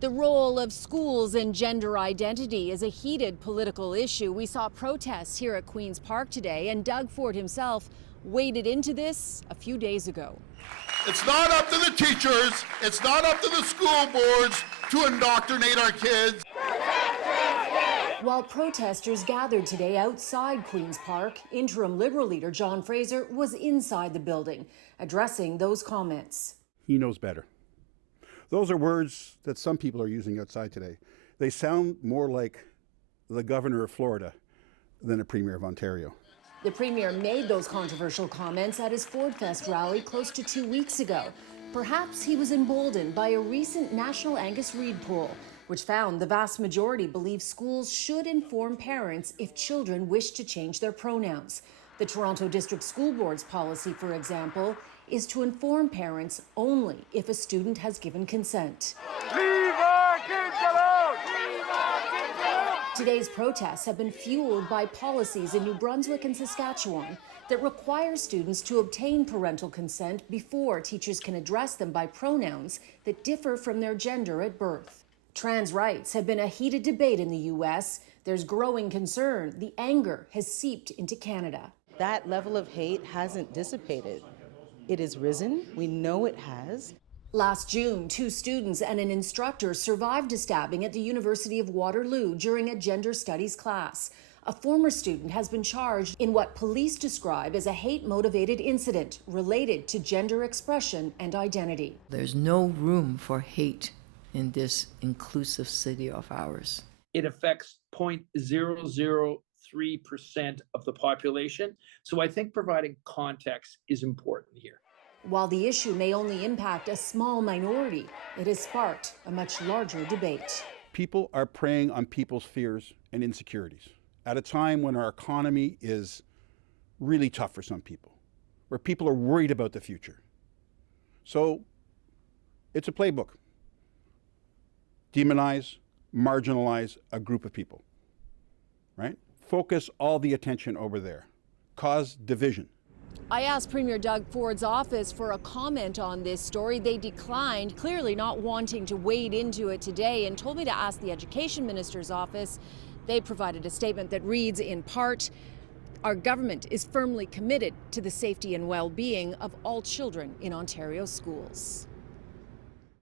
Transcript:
The role of schools in gender identity is a heated political issue. We saw protests here at Queen's Park today, and Doug Ford himself waded into this a few days ago. It's not up to the teachers, it's not up to the school boards to indoctrinate our kids. While protesters gathered today outside Queen's Park, interim Liberal leader John Fraser was inside the building, addressing those comments. He knows better. Those are words that some people are using outside today. They sound more like the governor of Florida than a premier of Ontario. The premier made those controversial comments at his Ford Fest rally close to 2 weeks ago. Perhaps he was emboldened by a recent National Angus Reid poll, which found the vast majority believe schools should inform parents if children wish to change their pronouns. The Toronto District School Board's policy, for example, is to inform parents only if a student has given consent. Leave our kids alone! Leave our kids alone! Today's protests have been fueled by policies in New Brunswick and Saskatchewan that require students to obtain parental consent before teachers can address them by pronouns that differ from their gender at birth. Trans rights have been a heated debate in the U.S. There's growing concern the anger has seeped into Canada. That level of hate hasn't dissipated. It has risen. We know it has. Last June, 2 students and an instructor survived a stabbing at the University of Waterloo during a gender studies class. A former student has been charged in what police describe as a hate-motivated incident related to gender expression and identity. There's no room for hate in this inclusive city of ours. It affects 0.003% of the population. So I think providing context is important here. While the issue may only impact a small minority, it has sparked a much larger debate. People are preying on people's fears and insecurities at a time when our economy is really tough for some people, where people are worried about the future. So it's a playbook. Demonize, marginalize a group of people, right? Focus all the attention over there. Cause division. I asked Premier Doug Ford's office for a comment on this story. They declined, clearly not wanting to wade into it today, and told me to ask the Education Minister's office. They provided a statement that reads, in part, "Our government is firmly committed to the safety and well-being of all children in Ontario schools."